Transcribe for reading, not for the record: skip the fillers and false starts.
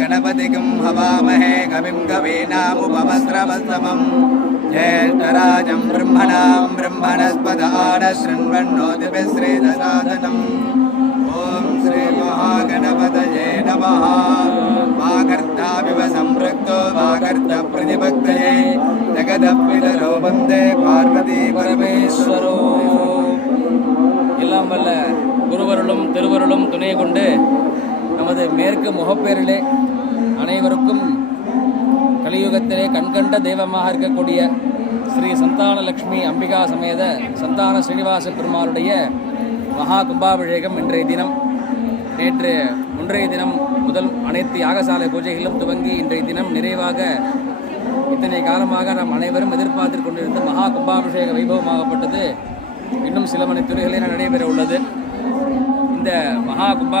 गणपतिगं हवामहे कविं कवीनामुपमस्रवस्तमम् ज्येष्ठराजं ब्रह्मणां ब्रह्मणस्पदान शृण्वन्नोतिभिश्रीदसादनम् ॐ श्रीमहागणपतये नमः। वागर्ताविव सम्पृक्तो वागर्तप्रतिपत्तये जगदपितरो वन्दे பார்வதி பரமேஸ்வரோ. எல்லாம் வல்ல குருவருளும் திருவருளும் துணை கொண்டு நமது மேற்கு முகப்பேரிலே அனைவருக்கும் கலியுகத்திலே கண்கண்ட தெய்வமாக இருக்கக்கூடிய ஸ்ரீ சந்தானலக்ஷ்மி அம்பிகா சமேத சந்தான ஸ்ரீனிவாச பெருமாளுடைய மகா கும்பாபிஷேகம் இன்றைய தினம். நேற்று முன்றைய தினம் முதல் அனைத்து யாகசாலை பூஜைகளும் துவங்கி இன்றைய தினம் நிறைவாக இத்தனை காலமாக நாம் அனைவரும் எதிர்பார்த்து கொண்டிருந்த மகா கும்பாபிஷேக வைபவமாகப்பட்டது இன்னும் சில மணி துறைகளில் நடைபெற உள்ளது. இந்த மகா கும்பா